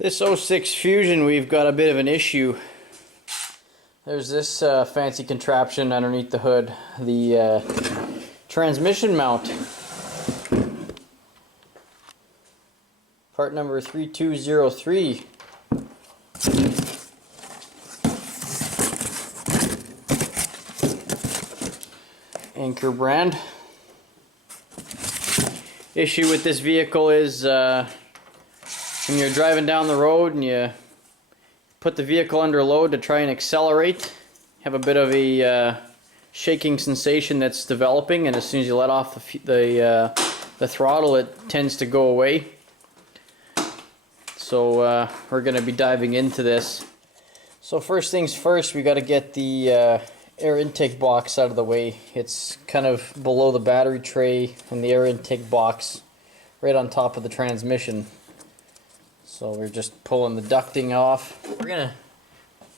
This '06 Fusion, we've got a bit of an issue. There's this fancy contraption underneath the hood, the transmission mount. Part number 3203. Anchor brand. Issue with this vehicle is when you're driving down the road and you put the vehicle under load to try and accelerate, have a bit of a shaking sensation that's developing, and as soon as you let off the throttle, it tends to go away. So we're going to be diving into this. So first things first, we got to get the air intake box out of the way. It's kind of below the battery tray and the air intake box, right on top of the transmission. So we're just pulling the ducting off. We're going to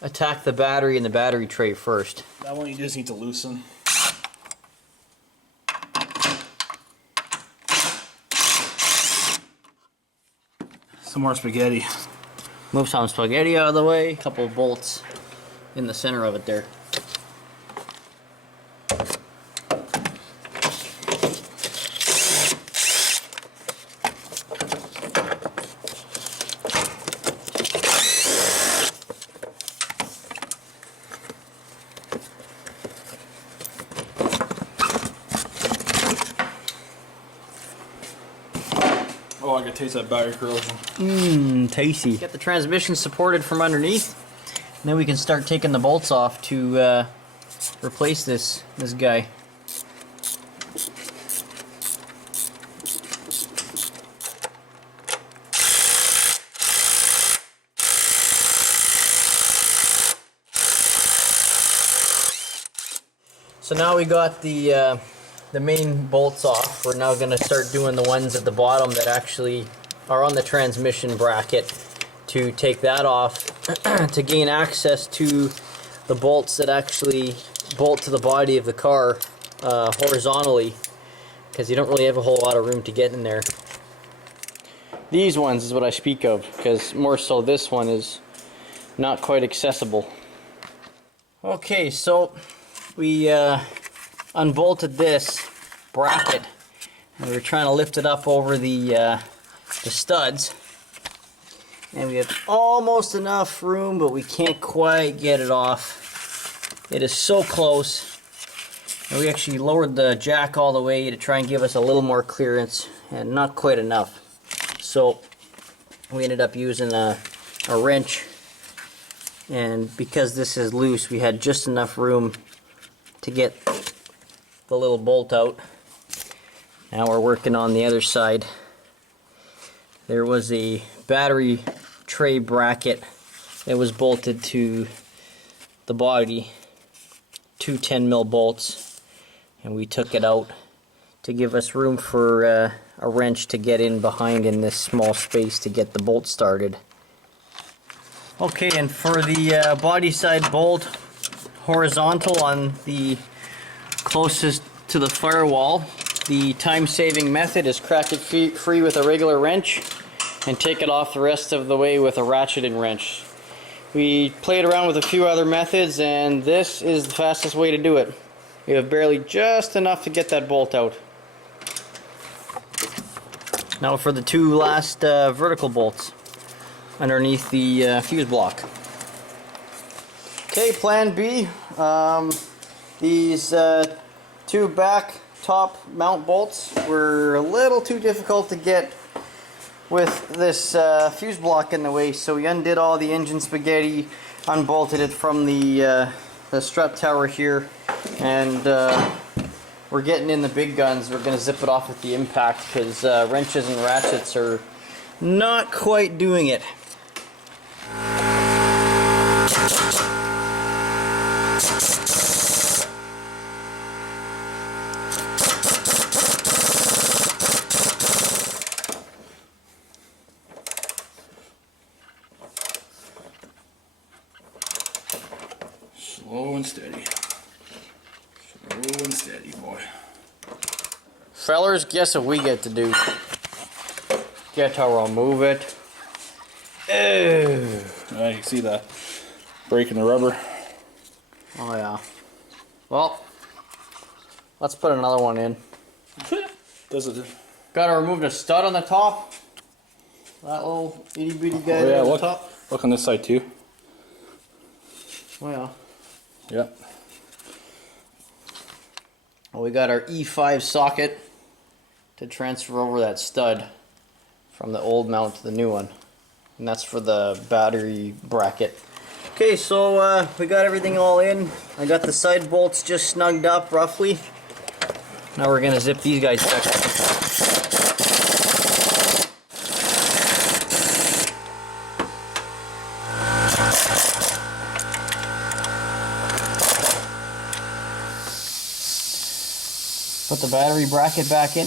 attack the battery and the battery tray first. That one you just need to loosen. Some more spaghetti. Move some spaghetti out of the way. A couple of bolts in the center of it there. Oh, I can taste that battery corrosion. Tasty. Get the transmission supported from underneath. And then we can start taking the bolts off to replace this guy. So now we got the main bolts off. We're now going to start doing the ones at the bottom that actually are on the transmission bracket, to take that off to gain access to the bolts that actually bolt to the body of the car horizontally, because you don't really have a whole lot of room to get in there. These ones is what I speak of, because more so this one is not quite accessible. Okay, so we unbolted this bracket, and we were trying to lift it up over the studs, and we have almost enough room, but we can't quite get it off. It is so close, and we actually lowered the jack all the way to try and give us a little more clearance, and not quite enough. So we ended up using a wrench, and because this is loose, we had just enough room to get the little bolt out. Now we're working on the other side. There was a battery tray bracket that was bolted to the body, two 10mm bolts, and we took it out to give us room for a wrench to get in behind in this small space to get the bolt started. Okay, and for the body side bolt, horizontal on the closest to the firewall, the time-saving method is crack it free with a regular wrench and take it off the rest of the way with a ratcheting wrench. We played around with a few other methods, and this is the fastest way to do it. We have barely just enough to get that bolt out. Now for the two last vertical bolts underneath the fuse block. Okay, plan B. These two back top mount bolts were a little too difficult to get with this fuse block in the way, so we undid all the engine spaghetti, unbolted it from the strut tower here, and we're getting in the big guns. We're going to zip it off with the impact, because wrenches and ratchets are not quite doing it. Slow and steady. Slow and steady, boy. Fellers, guess what we get to do? Get to remove it Oh. You can see the break in the rubber. Oh yeah. Well, let's put another one in. Does it? Gotta remove the stud on the top. That little itty bitty guy Oh there yeah, on the look. top. Look on this side too. Oh yeah. Yep. Well, we got our E5 socket to transfer over that stud from the old mount to the new one. And that's for the battery bracket. Okay, so we got everything all in. I got the side bolts just snugged up roughly. Now we're gonna zip these guys back. Put the battery bracket back in.